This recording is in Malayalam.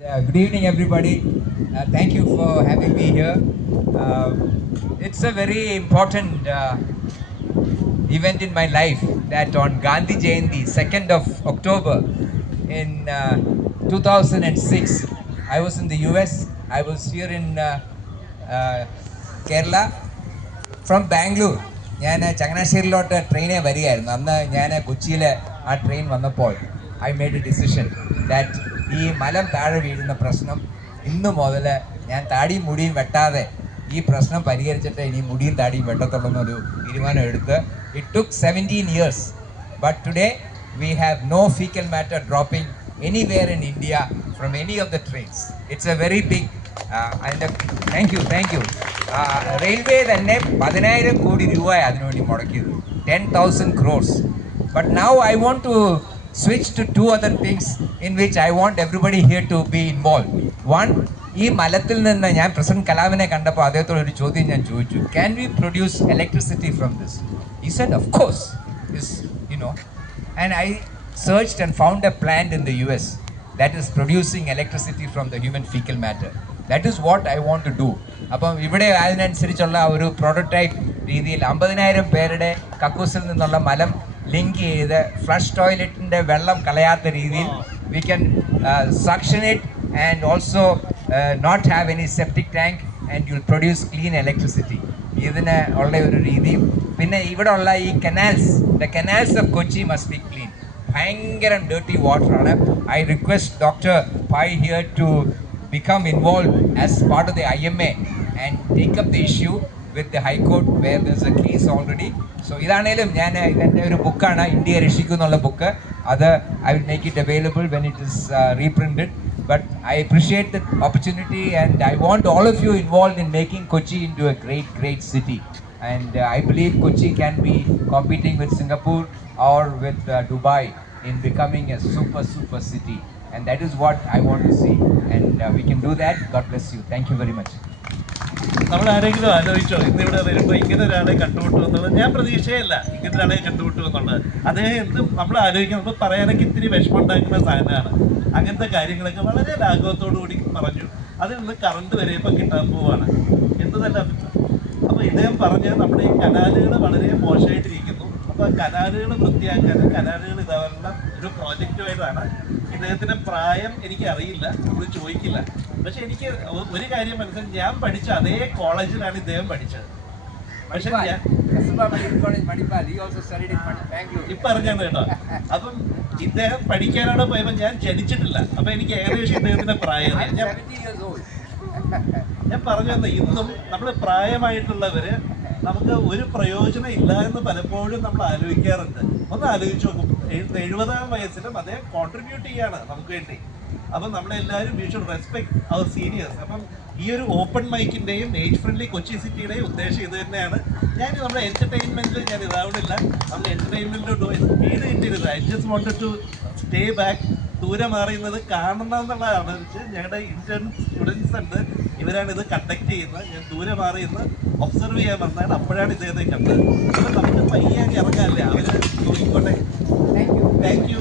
Good evening, everybody. Thank you for having me here. Uh, it's a very important event in my life that on Gandhi Jayanti, 2nd of October in 2006, I was in the US. I was here in uh, Kerala from Bangalore. ഞാൻ ചങ്ങനാശ്ശേരിയിലോട്ട് ട്രെയിനെ വരികയായിരുന്നു. അന്ന് ഞാൻ കൊച്ചിയിൽ ആ ട്രെയിൻ വന്നപ്പോൾ I made A decision that ഈ മലം താഴെ വീഴുന്ന പ്രശ്നം ഇന്ന് മുതൽ ഞാൻ താടിയും മുടിയും വെട്ടാതെ ഈ പ്രശ്നം പരിഹരിച്ചിട്ട് ഇനി മുടിയും താടിയും വെട്ടത്തുള്ളൂ എന്നൊരു തീരുമാനം എടുത്ത് it took 17 years. But today we have no fecal matter dropping anywhere in India from any of the trains. It's a very big and thank you. Railway തന്നെ 10,000 കോടി രൂപ അതിനുവേണ്ടി മുടക്കിയത്, 10,000 crores. But now I want to switch to two other things in which I want everybody here to be involved. One, ഈ മലത്തിൽ നിന്ന് ഞാൻ പ്രസിഡന്റ് കലാമിനെ കണ്ടപ്പോൾ അദ്ദേഹത്തോട് ഒരു ചോദ്യം ഞാൻ ചോദിച്ചു, can we produce electricity from this? He said, of course. And I searched and found a plant in the US that is producing electricity from the human fecal matter. That is what I want to do. അപ്പം ഇവിടെ അതിനനുസരിച്ചുള്ള ഒരു പ്രോട്ടോടൈപ്പ് രീതിയിൽ 50,000 പേരുടെ കക്കൂസിൽ നിന്നുള്ള മലം ലിങ്ക് ചെയ്ത് ഫ്ലഷ് ടോയ്ലറ്റിൻ്റെ വെള്ളം കളയാത്ത രീതിയിൽ we can suction it and also not have any septic tank and you will produce clean electricity. ഇതിന് ഉള്ള ഒരു രീതിയും പിന്നെ ഇവിടെ ഉള്ള ഈ the canals of Kochi must be clean. ഭയങ്കര ഡേർട്ടി വാട്ടറാണ്. I request doctor Pai here to become involved as part of the IMA and take up the issue with the High Court where there's a case already. So ഇതാണേലും ഞാൻ ഇതിൻ്റെ ഒരു ബുക്കാണ് ഇന്ത്യ രക്ഷിക്കൂ എന്നുള്ള ബുക്ക്. അത് I will make it available when it is reprinted. But I appreciate the opportunity and I want all of you involved in making Kochi into a great city. And I believe Kochi can be competing with Singapore or with Dubai in becoming a super city. And that is what I want to see. And we can do that. God bless you. Thank you very much. നമ്മൾ ആരെങ്കിലും ആലോചിച്ചോ ഇന്നിവിടെ വരുമ്പോൾ ഇങ്ങനെ ഒരാളെ കണ്ടുമുട്ടു എന്നുള്ളത്? ഞാൻ പ്രതീക്ഷയല്ല ഇങ്ങനെ ഒരാളെ കണ്ടുമുട്ടു എന്നുള്ളത്. അദ്ദേഹം എന്തും നമ്മൾ ആലോചിക്കുന്നത്, നമ്മൾ പറയാനൊക്കെ ഇത്തിരി വിഷമം ഉണ്ടാക്കുന്ന സാധനമാണ്. അങ്ങനത്തെ കാര്യങ്ങളൊക്കെ വളരെ ലാഘവത്തോടു കൂടി പറഞ്ഞു. അതിൽ നിന്ന് കറണ്ട് വരെ ഇപ്പം കിട്ടാൻ പോവാണ്. എന്ത് നല്ല അഭിപ്രായം. അപ്പോൾ ഇദ്ദേഹം പറഞ്ഞത് നമ്മുടെ ഈ കനാലുകൾ വളരെ മോശമായിട്ടിരിക്കുന്നു. അപ്പോൾ കനാലുകൾ വൃത്തിയാക്കാൻ, കനാലുകൾ ഇതാവാനുള്ള ഒരു പ്രോജക്റ്റുമായിട്ടാണ്. ഇദ്ദേഹത്തിൻ്റെ പ്രായം എനിക്കറിയില്ല, നമ്മൾ ചോദിക്കില്ല. പക്ഷെ എനിക്ക് ഒരു കാര്യം മനസ്സിലായി, ഞാൻ പഠിച്ച അതേ കോളേജിലാണ് ഇദ്ദേഹം പഠിച്ചത്. പക്ഷെ ഇപ്പം അറിഞ്ഞാണ് കേട്ടോ. അപ്പം ഇദ്ദേഹം പഠിക്കാനാണ് പോയപ്പോൾ ഞാൻ ജനിച്ചിട്ടില്ല. അപ്പം എനിക്ക് ഏകദേശം ഇദ്ദേഹത്തിൻ്റെ പ്രായം ഞാൻ പറഞ്ഞു തന്നെ. ഇന്നും നമ്മൾ പ്രായമായിട്ടുള്ളവർ നമുക്ക് ഒരു പ്രയോജനം ഇല്ല എന്ന് പലപ്പോഴും നമ്മൾ ആലോചിക്കാറുണ്ട്. ഒന്ന് ആലോചിച്ച് നോക്കും, 70-ാം വയസ്സിലും അദ്ദേഹം കോൺട്രിബ്യൂട്ട് ചെയ്യാണ് നമുക്ക് വേണ്ടി. അപ്പം നമ്മളെല്ലാവരും we should respect our seniors. അപ്പം ഈ ഒരു ഓപ്പൺ മൈക്കിൻ്റെയും ഏജ് ഫ്രണ്ട്ലി കൊച്ചി സിറ്റിയുടെയും ഉദ്ദേശം ഇത് തന്നെയാണ്. ഞാൻ നമ്മുടെ എൻ്റർടൈൻമെൻറ്റിൽ ഞാൻ ഇതാവണില്ല. നമ്മൾ എൻ്റർടൈൻമെൻറ്റിലോട്ട് സ്പീഡ് കിട്ടിയിരുന്നത്. I just wanted to stay back. ദൂരെ മാറിയുന്നത് കാണണം എന്നുള്ളതാണ്. ഞങ്ങളുടെ ഇന്റേൺ സ്റ്റുഡൻസ് ഉണ്ട്, ഇവരാണ് ഇത് കണ്ടക്ട് ചെയ്യുന്നത്. ഞാൻ ദൂരെ മാറി നിന്ന് ഒബ്സർവ് ചെയ്യാൻ വന്നതാണ്. അപ്പോഴാണ് ഇദ്ദേഹത്തെ കണ്ടത്. അപ്പോൾ നമുക്ക് പയ്യെ ഇറങ്ങാല്ലേ, അവർ നോക്കിക്കോട്ടെ. Thank you.